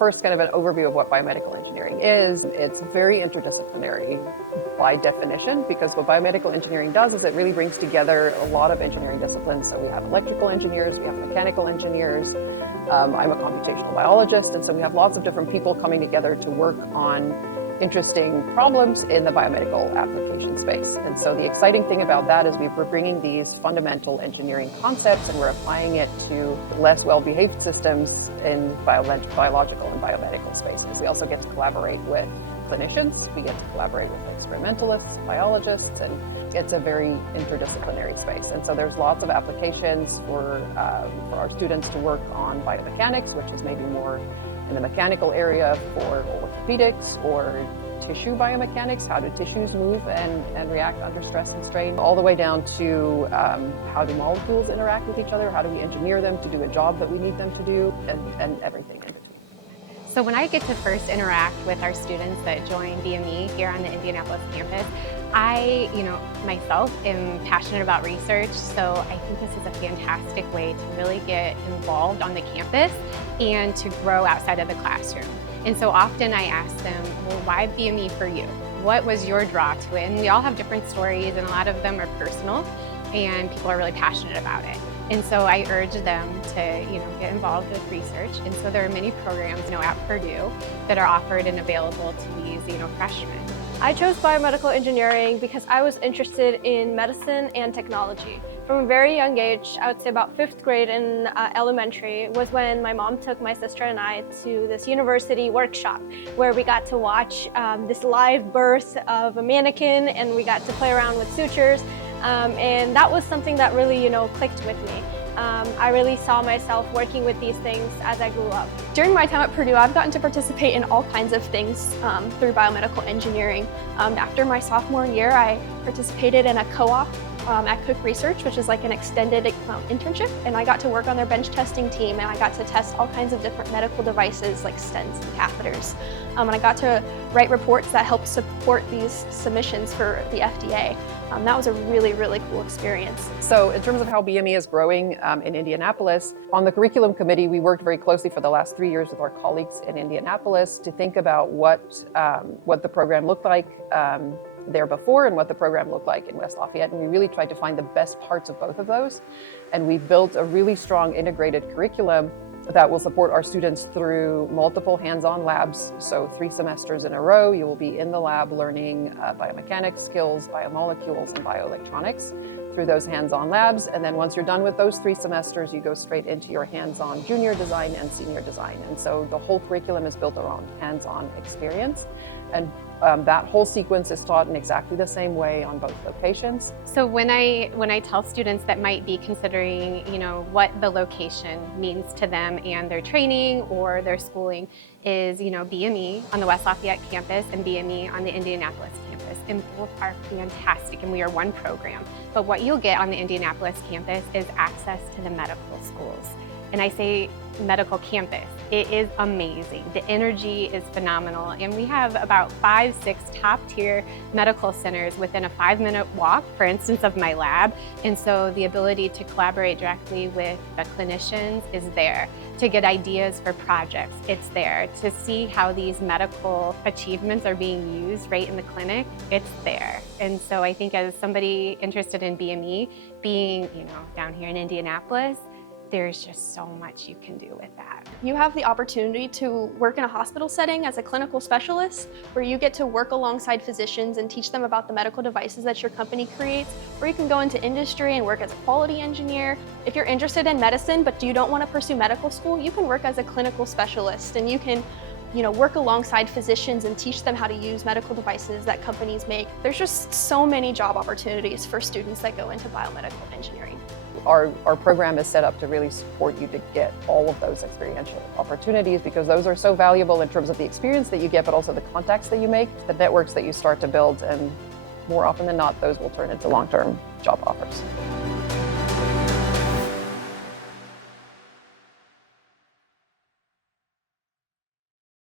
first, kind of an overview of what biomedical engineering is. It's very interdisciplinary by definition, because what biomedical engineering does is it really brings together a lot of engineering disciplines. So we have electrical engineers, we have mechanical engineers. I'm a computational biologist, and so we have lots of different people coming together to work on interesting problems in the biomedical application space. And so the exciting thing about that is we're bringing these fundamental engineering concepts and we're applying it to less well-behaved systems in biological and biomedical spaces. We also get to collaborate with clinicians, we get to collaborate with experimentalists, biologists, and it's a very interdisciplinary space. And so there's lots of applications for our students to work on biomechanics, which is maybe more in the mechanical area for orthopedics or tissue biomechanics, how do tissues move and react under stress and strain, all the way down to how do molecules interact with each other, how do we engineer them to do a job that we need them to do, and everything in between. So when I get to first interact with our students that join BME here on the Indianapolis campus, I, myself am passionate about research, so I think this is a fantastic way to really get involved on the campus and to grow outside of the classroom. And so often I ask them, well, why BME for you? What was your draw to it? And we all have different stories, and a lot of them are personal, and people are really passionate about it. And so I urge them to, get involved with research. And so there are many programs, at Purdue that are offered and available to these, freshmen. I chose biomedical engineering because I was interested in medicine and technology. From a very young age, I would say about 5th grade in elementary, was when my mom took my sister and I to this university workshop where we got to watch this live birth of a mannequin, and we got to play around with sutures. And that was something that really, clicked with me. I really saw myself working with these things as I grew up. During my time at Purdue, I've gotten to participate in all kinds of things through biomedical engineering. After my sophomore year, I participated in a co-op at Cook Research, which is like an extended internship, and I got to work on their bench testing team, and I got to test all kinds of different medical devices like stents and catheters. And I got to write reports that helped support these submissions for the FDA. That was a really, really cool experience. So in terms of how BME is growing in Indianapolis, on the curriculum committee, we worked very closely for the last 3 years with our colleagues in Indianapolis to think about what the program looked like there before and what the program looked like in West Lafayette. And we really tried to find the best parts of both of those. And we built a really strong integrated curriculum that will support our students through multiple hands-on labs. So 3 semesters in a row, you will be in the lab learning biomechanics skills, biomolecules, and bioelectronics through those hands-on labs. And then once you're done with those 3 semesters, you go straight into your hands-on junior design and senior design. And so the whole curriculum is built around hands-on experience. And that whole sequence is taught in exactly the same way on both locations. So when I tell students that might be considering, what the location means to them and their training or their schooling is, BME on the West Lafayette campus and BME on the Indianapolis campus. And both are fantastic, and we are one program. But what you'll get on the Indianapolis campus is access to the medical schools. And I say medical campus. It is amazing. The energy is phenomenal. And we have about 5, 6 top-tier medical centers within a 5-minute walk, for instance, of my lab. And so the ability to collaborate directly with the clinicians is there. To get ideas for projects, it's there. To see how these medical achievements are being used right in the clinic, it's there. And so I think as somebody interested in BME, being, down here in Indianapolis, there's just so much you can do with that. You have the opportunity to work in a hospital setting as a clinical specialist, where you get to work alongside physicians and teach them about the medical devices that your company creates, or you can go into industry and work as a quality engineer. If you're interested in medicine but you don't want to pursue medical school, you can work as a clinical specialist, and you can work alongside physicians and teach them how to use medical devices that companies make. There's just so many job opportunities for students that go into biomedical engineering. Our program is set up to really support you to get all of those experiential opportunities, because those are so valuable in terms of the experience that you get, but also the contacts that you make, the networks that you start to build, and more often than not, those will turn into long-term job offers.